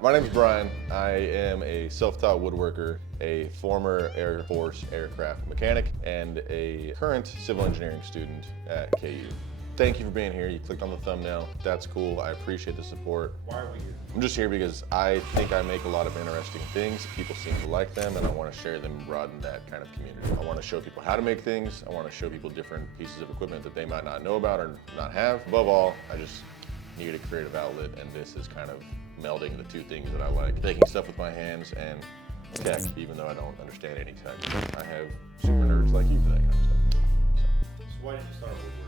My name is Brian. I am a self-taught woodworker, a former Air Force aircraft mechanic, and a current civil engineering student at KU. Thank you for being here. You clicked on the thumbnail. That's cool. I appreciate the support. Why are we here? I'm just here because I think I make a lot of interesting things. People seem to like them, and I want to share them and broaden that kind of community. I want to show people how to make things. I want to show people different pieces of equipment that they might not know about or not have. Above all, I just need a creative outlet, and this is kind of melding the two things that I like. Making stuff with my hands and tech, even though I don't understand any tech. I have super nerds like you for that kind of stuff. So why did you start woodworking?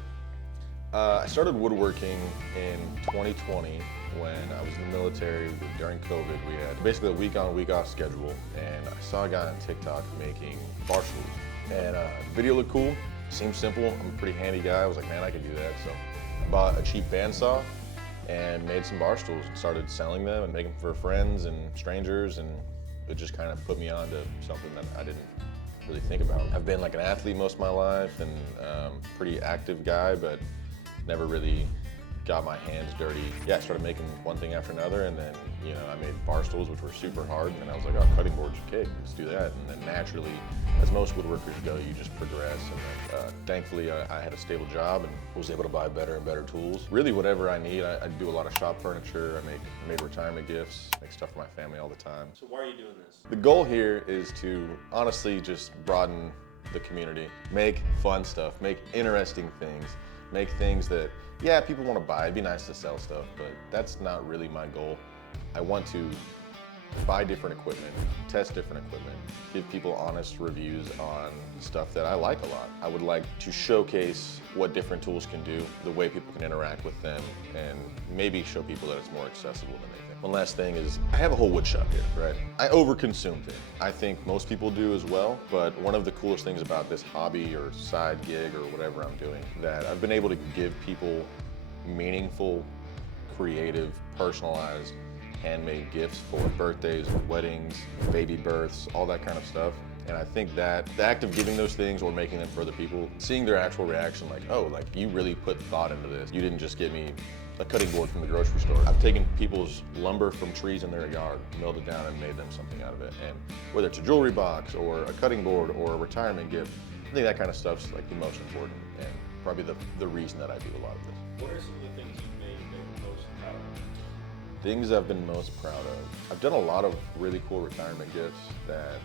I started woodworking in 2020 when I was in the military. During COVID, we had basically a week on, week off schedule, and I saw a guy on TikTok making bar stools. And the video looked cool, seemed simple. I'm a pretty handy guy. I was like, man, I could do that. So I bought a cheap bandsaw and made some bar stools and started selling them and making them for friends and strangers, and it just kind of put me on to something that I didn't really think about. I've been like an athlete most of my life and pretty active guy, but never really got my hands dirty. Yeah, I started making one thing after another, and then, you know, I made bar stools, which were super hard, and I was like, oh, cutting boards are kick, let's do that. And then naturally, as most woodworkers go, you just progress. And then, thankfully, I had a stable job and was able to buy better and better tools. Really, whatever I need. I do a lot of shop furniture. I made retirement gifts, make stuff for my family all the time. So why are you doing this? The goal here is to honestly just broaden the community, make fun stuff, make interesting things, make things that, yeah, people want to buy. It'd be nice to sell stuff, but that's not really my goal. I want to buy different equipment, test different equipment, give people honest reviews on stuff that I like a lot. I would like to showcase what different tools can do, the way people can interact with them, and maybe show people that it's more accessible than they think. One last thing is, I have a whole wood shop here, right? I overconsume things. I think most people do as well, but one of the coolest things about this hobby or side gig or whatever I'm doing, that I've been able to give people meaningful, creative, personalized, handmade gifts for birthdays, weddings, baby births, all that kind of stuff. And I think that the act of giving those things or making them for other people, seeing their actual reaction, like, oh, like you really put thought into this. You didn't just give me a cutting board from the grocery store. I've taken people's lumber from trees in their yard, milled it down and made them something out of it. And whether it's a jewelry box or a cutting board or a retirement gift, I think that kind of stuff's like the most important and probably the reason that I do a lot of this. What are some of the things you've made that you're most proud of? Things I've been most proud of. I've done a lot of really cool retirement gifts that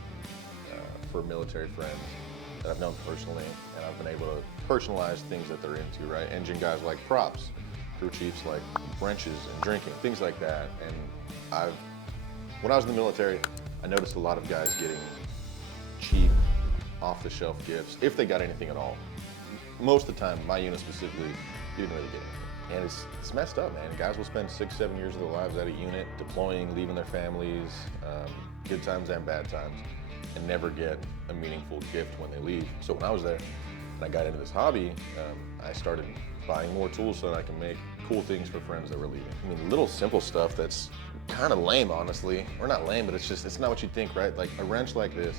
for military friends that I've known personally, and I've been able to personalize things that they're into, right? Engine guys like props, crew chiefs like wrenches and drinking, things like that. And when I was in the military, I noticed a lot of guys getting cheap, off-the-shelf gifts, if they got anything at all. Most of the time, my unit specifically, you didn't really get anything. And it's messed up, man. Guys will spend 6-7 years of their lives at a unit, deploying, leaving their families, good times and bad times, and never get a meaningful gift when they leave. So when I was there and I got into this hobby, I started buying more tools so that I can make cool things for friends that were leaving. I mean, little simple stuff that's kind of lame, honestly. Or not lame, but it's not what you think, right? Like a wrench like this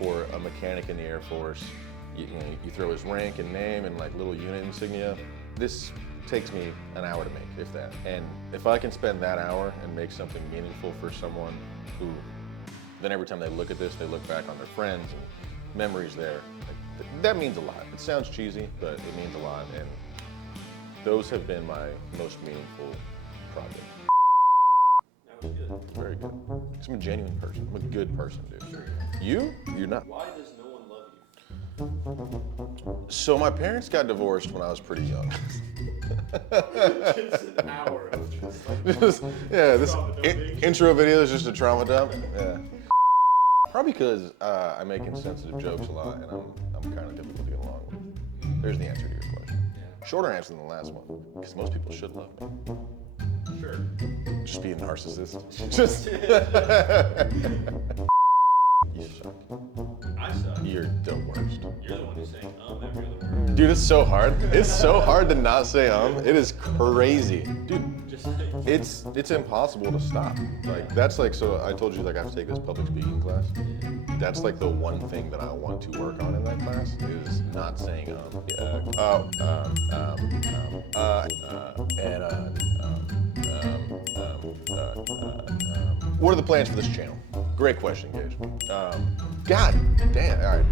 for a mechanic in the Air Force, you throw his rank and name and like little unit insignia. This takes me an hour to make, if that. And if I can spend that hour and make something meaningful for someone who, then every time they look at this, they look back on their friends and memories there. Like, that means a lot. It sounds cheesy, but it means a lot. And those have been my most meaningful projects. That was good. Very good. 'Cause I'm a genuine person. I'm a good person, dude. Sure. You? You're not. Why does no one love you? So my parents got divorced when I was pretty young. Just an hour of just like, Yeah, this trauma dumping. intro video is just a trauma dump. Yeah. Probably because I make insensitive jokes a lot, and I'm kind of difficult to get along with. There's the answer to your question. Yeah. Shorter answer than the last one, because most people should love me. Sure. Just be a narcissist. Just. You suck. I suck. You're the worst. You're the one who's saying every other word. Dude, it's so hard. It's so hard to not say It is crazy. Dude, Just like, it's impossible to stop. Like, that's like, so I told you, like, I have to take this public speaking class. That's like the one thing that I want to work on in that class is not saying What are the plans for this channel? Great question, Gage. God damn. All right.